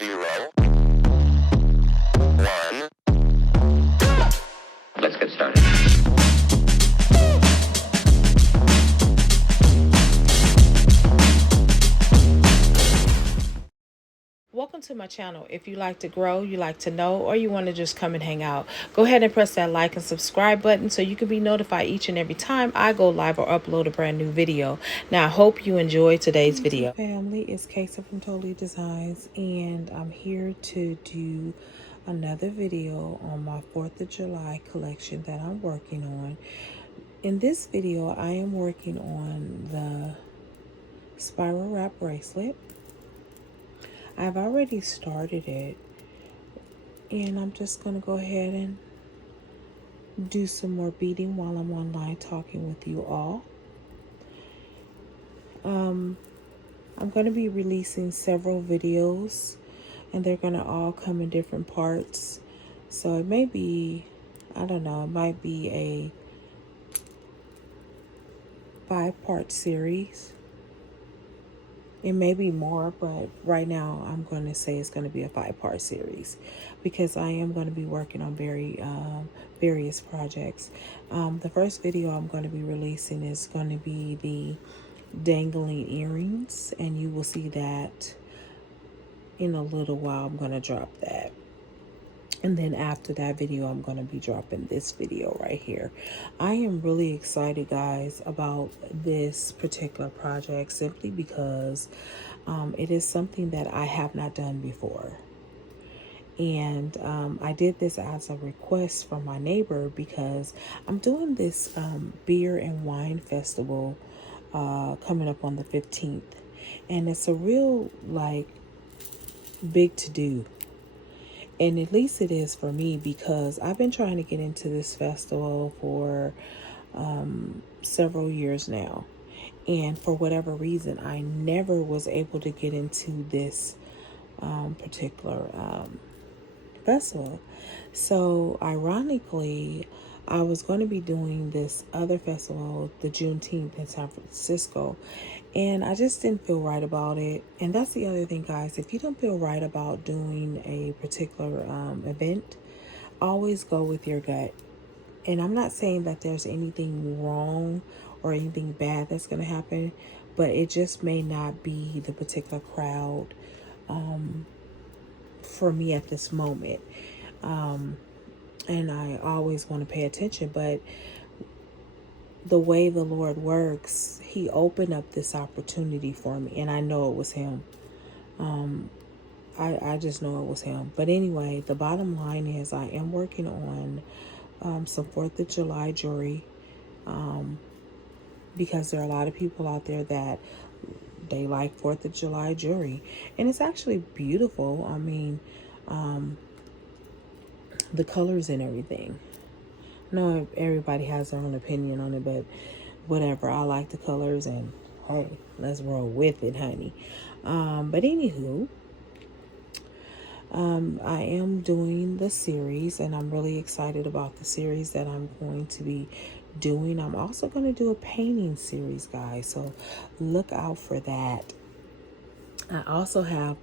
0, 1. Let's get started. Welcome to my channel. If you like to grow, you like to know, or you want to just come and hang out, go ahead and press that like and subscribe button so you can be notified each and every time I go live or upload a brand new video. Now, I hope you enjoy today's video. Family, it's Kaysa from Totally Designs, and I'm here to do another video on my 4th of July collection that I'm working on. In this video, I am working on the spiral wrap bracelet. I've already started it, and I'm just going to go ahead and do some more beading while I'm online talking with you all. I'm going to be releasing several videos, and they're going to all come in different parts. So it may be, I don't know, it might be a 5-part series. It may be more, but right now I'm going to say it's going to be a 5-part series because I am going to be working on various projects. The first video I'm going to be releasing is going to be the dangling earrings, and you will see that in a little while. I'm going to drop that. And then after that video, I'm going to be dropping this video right here. I am really excited, guys, about this particular project simply because it is something that I have not done before. And I did this as a request from my neighbor because I'm doing this beer and wine festival coming up on the 15th. And it's a real, like, big to do. And at least it is for me because I've been trying to get into this festival for several years now. And for whatever reason, I never was able to get into this particular festival. So ironically, I was going to be doing this other festival, the Juneteenth in San Francisco, and I just didn't feel right about it. And that's the other thing, guys. If you don't feel right about doing a particular event, always go with your gut. And I'm not saying that there's anything wrong or anything bad that's going to happen, but it just may not be the particular crowd for me at this moment. And I always want to pay attention, but the way the Lord works, he opened up this opportunity for me, and I know it was him. I just know it was him. But anyway, the bottom line is I am working on some 4th of July jewelry because there are a lot of people out there that they like 4th of July jewelry, and it's actually beautiful. I mean, the colors and everything. I know everybody has their own opinion on it, but whatever. I like the colors, and hey, let's roll with it, honey. But anywho, I am doing the series, and I'm really excited about the series that I'm going to be doing. I'm also going to do a painting series, guys, so look out for that. I also have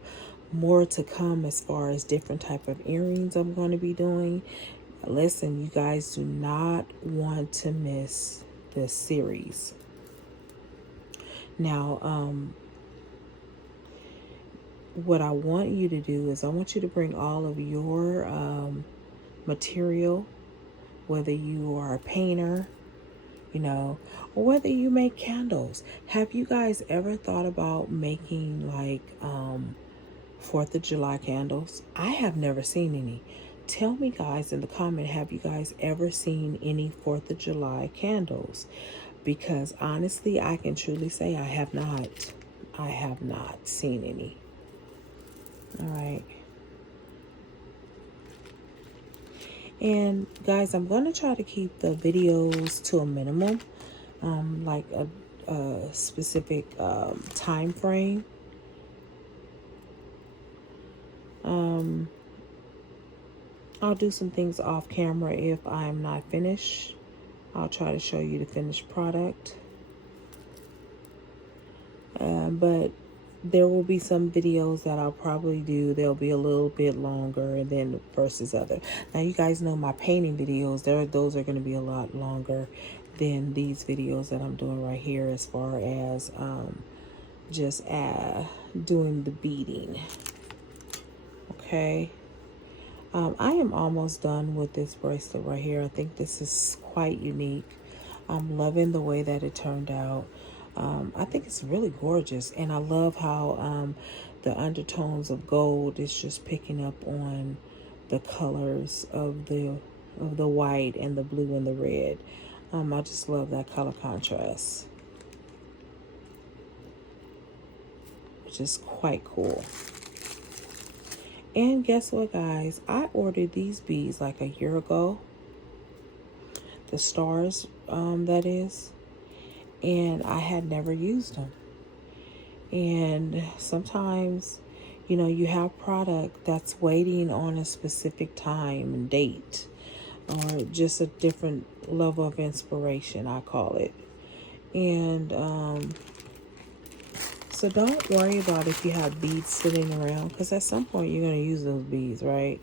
more to come as far as different type of earrings I'm going to be doing. Listen, you guys do not want to miss this series. Now, what I want you to do is I want you to bring all of your material, whether you are a painter, you know, or whether you make candles. Have you guys ever thought about making like 4th of July candles? I have never seen any. Tell me, guys, in the comment, have you guys ever seen any 4th of July candles? Because honestly, I can truly say I have not. I have not seen any. All right. And guys, I'm going to try to keep the videos to a minimum, like a specific time frame. I'll do some things off camera if I'm not finished. I'll try to show you the finished product. But There will be some videos that I'll probably do. They'll be a little bit longer and then versus other. Now you guys know my painting videos, those are going to be a lot longer than these videos that I'm doing right here, as far as just doing the beading. Okay. I am almost done with this bracelet right here. I think this is quite unique. I'm loving the way that it turned out. I think it's really gorgeous, and I love how the undertones of gold is just picking up on the colors of the white and the blue and the red. I just love that color contrast, which is quite cool. And guess what, guys? I ordered these beads like a year ago. The stars, that is. And I had never used them. And sometimes, you know, you have product that's waiting on a specific time and date, or just a different level of inspiration, I call it. And so don't worry about if you have beads sitting around, because at some point you're going to use those beads, right?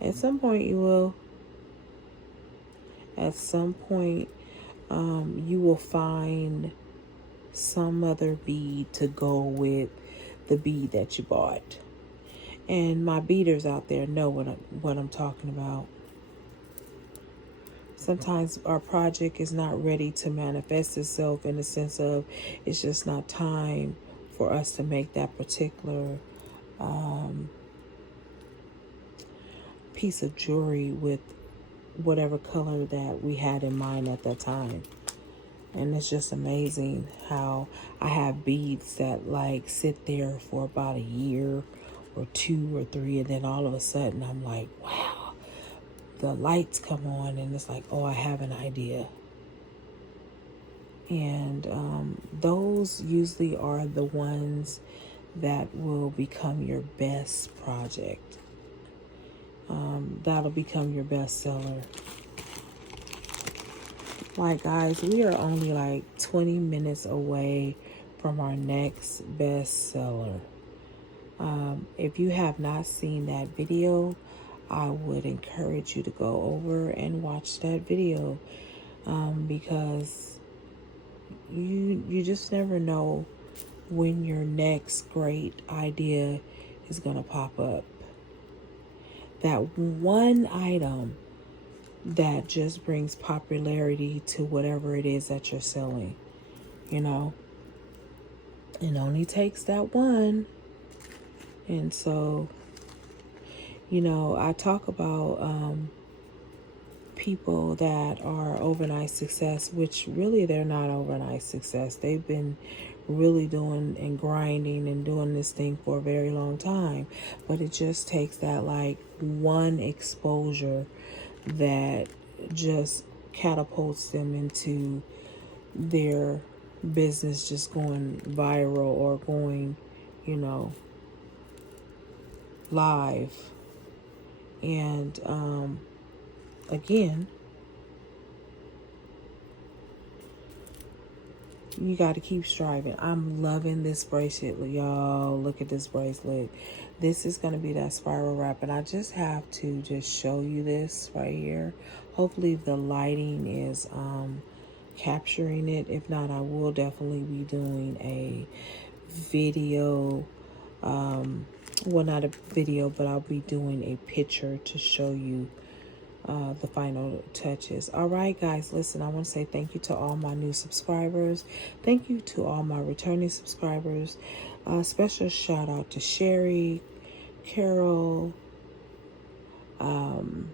At some point you will. At some point you will find some other bead to go with the bead that you bought. And my beaders out there know what I'm talking about. Sometimes our project is not ready to manifest itself, in the sense of it's just not time for us to make that particular piece of jewelry with whatever color that we had in mind at that time. And it's just amazing how I have beads that like sit there for about a year or 2 or 3, and then all of a sudden I'm like, wow, the lights come on and it's like, oh, I have an idea. And those usually are the ones that will become your best project. That'll become your bestseller. Like, guys, we are only like 20 minutes away from our next bestseller. If you have not seen that video, I would encourage you to go over and watch that video, because you just never know when your next great idea is going to pop up. That one item that just brings popularity to whatever it is that you're selling, you know. It only takes that one. And so, you know, I talk about people that are overnight success, which really they're not overnight success. They've been really doing and grinding and doing this thing for a very long time. But it just takes that like one exposure that just catapults them into their business just going viral or going, you know, live. And again, you got to keep striving. I'm loving this bracelet, y'all. Look at this bracelet. This is going to be that spiral wrap, and I just have to just show you this right here. Hopefully the lighting is capturing it. If not, I will definitely be doing a video. Well, not a video, but I'll be doing a picture to show you the final touches. All right, guys, listen, I want to say thank you to all my new subscribers. Thank you to all my returning subscribers. Special shout out to Sherry, Carol, and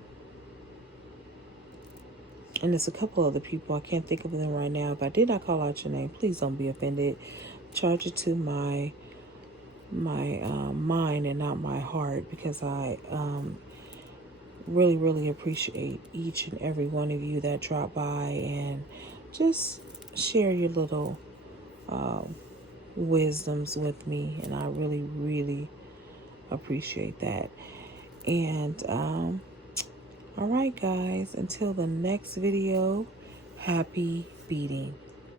there's a couple other people. I can't think of them right now. If I did not call out your name, please don't be offended. Charge it to my mind and not my heart, because I really appreciate each and every one of you that drop by and just share your little wisdoms with me, and I really appreciate that. And all right, guys, until the next video, happy beading.